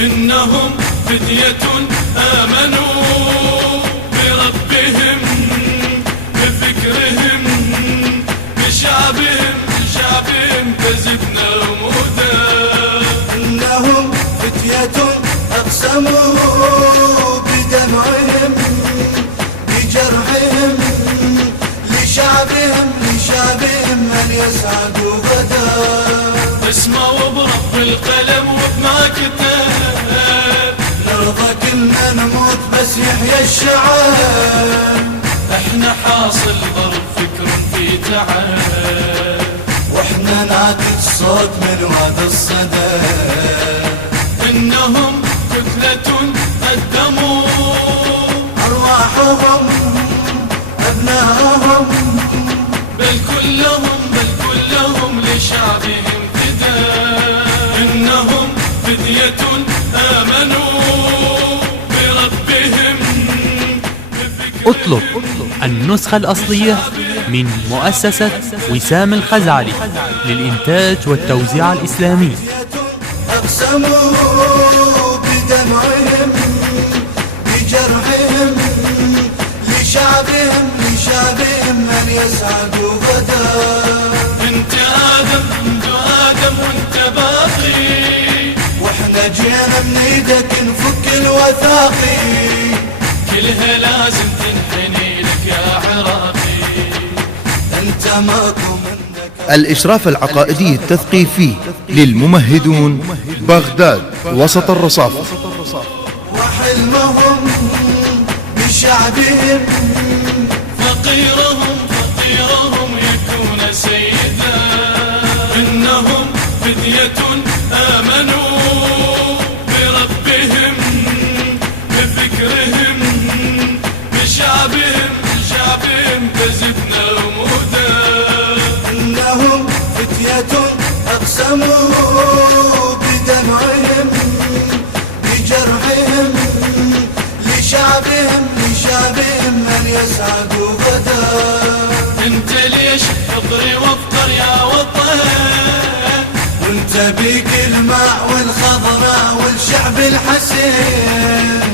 إنهم فدية آمنوا بربهم بفكرهم بشعبهم كذبنا وموتى. إنهم فتية أقسموا بدمعهم بجرحهم لشعبهم أن يسعدوا غدا. اسمعوا برب القلم وبما كتب، نرضى كلنا نموت بس يحيى الشعب. احنا حاصل ضرب فكر في تعب، واحنا نعطي الصوت من هذا الصدى. إنهم كتلة قدموا أرواحهم أبنائهم بل كلهم لشعبهم فداء. إنهم فدية آمنوا بربهم. اطلب النسخة الأصلية من مؤسسة وسام الخزعلي للإنتاج والتوزيع الإسلامي. أقسموا بدمعهم بجرحهم لشعبهم أن يسعدوا غدا. انت آدم وانت باقي، واحنا جينا من ايدك نفك الوثاقي. كلها لازم تنحني لك يا عراقي. انت ماكو منك الإشراف العقائدي التثقيفي للممهدون بغداد وسط الرصافة. وحلمهم بشعبهم فقيرهم يكون سيدا. إنهم فدية آمنوا بربهم بفكرهم بشعبهم كذبنا وموتى. إنهم فتية أقسموا بدمعهم بجرحهم لشعبهم أن يسعدوا غدا. انت ليش فقري وافقر يا وطن، وانت بيك الماء والخضراء والشعب الحسين.